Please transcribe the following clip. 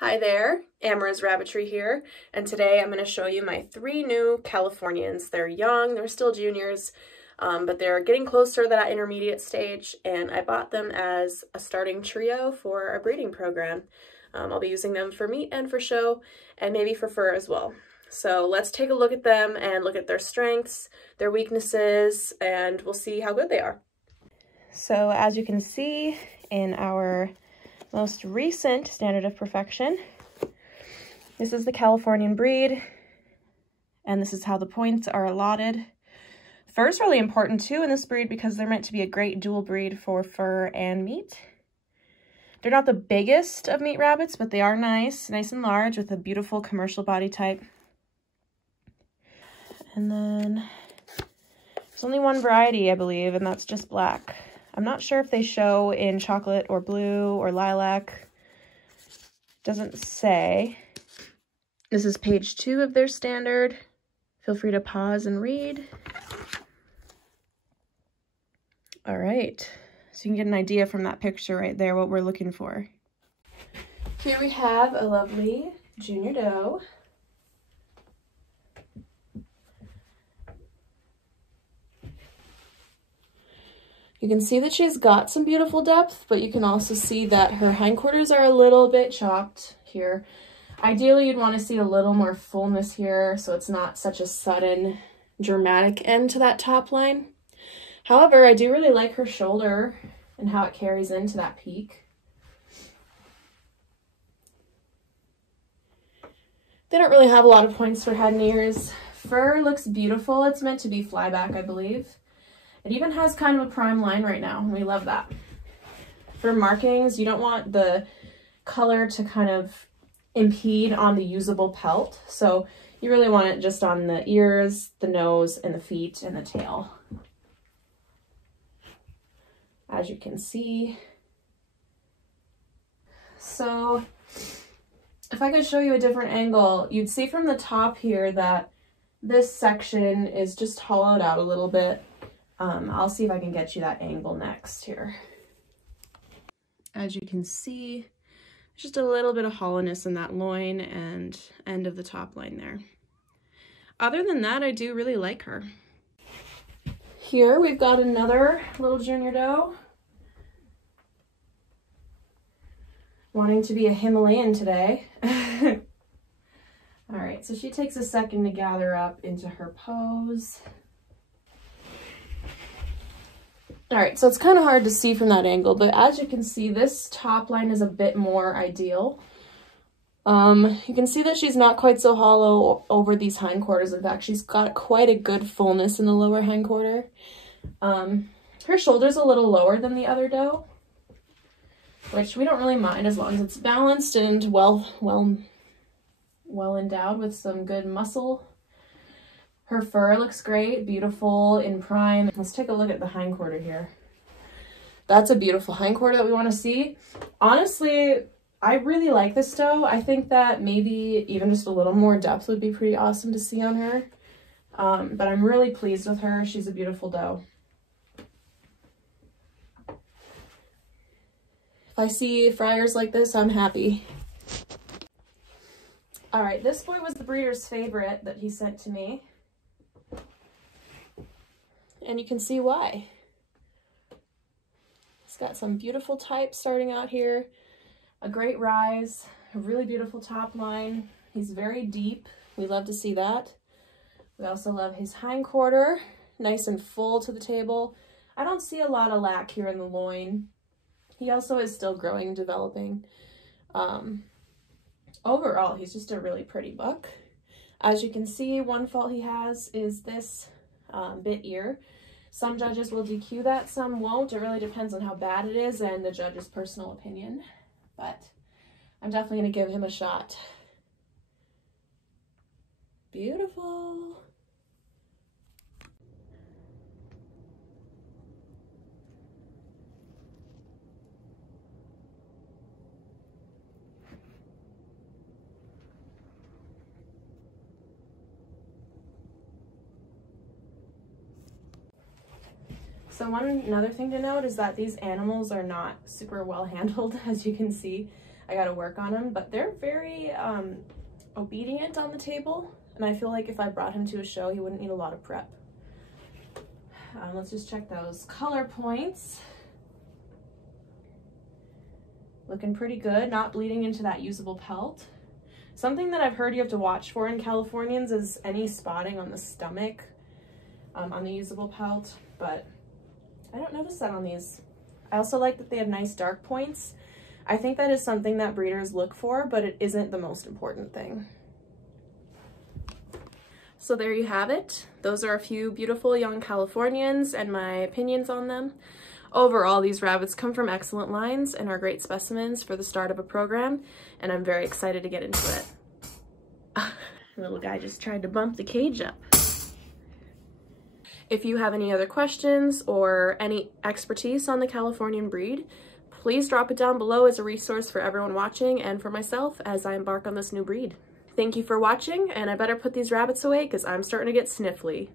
Hi there, Amarah's Rabbitry here, and today I'm going to show you my 3 new Californians. They're young, they're still juniors, but they're getting closer to that intermediate stage, and I bought them as a starting trio for a breeding program. I'll be using them for meat and for show, and maybe for fur as well. So let's take a look at them and look at their strengths, their weaknesses, and we'll see how good they are. So as you can see in our most recent standard of perfection, this is the Californian breed, and this is how the points are allotted. Fur is really important too in this breed because they're meant to be a great dual breed for fur and meat. They're not the biggest of meat rabbits, but they are nice and large with a beautiful commercial body type. And then there's only one variety, I believe, and that's just black. I'm not sure if they show in chocolate or blue or lilac. Doesn't say. This is page 2 of their standard. Feel free to pause and read. All right, so you can get an idea from that picture right there what we're looking for. Here we have a lovely junior doe. You can see that she's got some beautiful depth, but you can also see that her hindquarters are a little bit chopped here. Ideally, you'd want to see a little more fullness here, so it's not such a sudden, dramatic end to that top line. However, I do really like her shoulder and how it carries into that peak. They don't really have a lot of points for head and ears. Fur looks beautiful. It's meant to be flyback, I believe. It even has kind of a prime line right now, and we love that. For markings, you don't want the color to kind of impede on the usable pelt, so you really want it just on the ears, the nose, and the feet, and the tail. As you can see. So if I could show you a different angle, you'd see from the top here that this section is just hollowed out a little bit. I'll see if I can get you that angle next here. As you can see, just a little bit of hollowness in that loin and end of the top line there. Other than that, I do really like her. Here we've got another little junior doe. Wanting to be a Himalayan today. All right, so she takes a second to gather up into her pose. All right, so it's kind of hard to see from that angle, but as you can see, this top line is a bit more ideal. You can see that she's not quite so hollow over these hindquarters. In fact, she's got quite a good fullness in the lower hindquarter. Her shoulder's a little lower than the other doe, which we don't really mind as long as it's balanced and well endowed with some good muscle. Her fur looks great, beautiful in prime. Let's take a look at the hindquarter here. That's a beautiful hindquarter that we want to see. Honestly, I really like this doe. I think that maybe even just a little more depth would be pretty awesome to see on her. But I'm really pleased with her. She's a beautiful doe. If I see fryers like this, I'm happy. All right, this boy was the breeder's favorite that he sent to me. And you can see why. He's got some beautiful type starting out here, a great rise, a really beautiful top line. He's very deep. We love to see that. We also love his hindquarter, nice and full to the table. I don't see a lot of lack here in the loin. He also is still growing and developing. Overall, he's just a really pretty buck. As you can see, one fault he has is this bit ear. Some judges will DQ that, some won't. It really depends on how bad it is and the judge's personal opinion. But I'm definitely going to give him a shot. Beautiful. So another thing to note is that these animals are not super well handled, as you can see. I gotta work on him, but they're very obedient on the table, and I feel like if I brought him to a show, he wouldn't need a lot of prep. Let's just check those color points. Looking pretty good, not bleeding into that usable pelt. Something that I've heard you have to watch for in Californians is any spotting on the stomach, on the usable pelt, but I don't notice that on these. I also like that they have nice dark points. I think that is something that breeders look for, but it isn't the most important thing. So there you have it. Those are a few beautiful young Californians and my opinions on them. Overall, these rabbits come from excellent lines and are great specimens for the start of a program, and I'm very excited to get into it. Little guy just tried to bump the cage up. If you have any other questions or any expertise on the Californian breed, please drop it down below as a resource for everyone watching and for myself as I embark on this new breed. Thank you for watching, and I better put these rabbits away because I'm starting to get sniffly.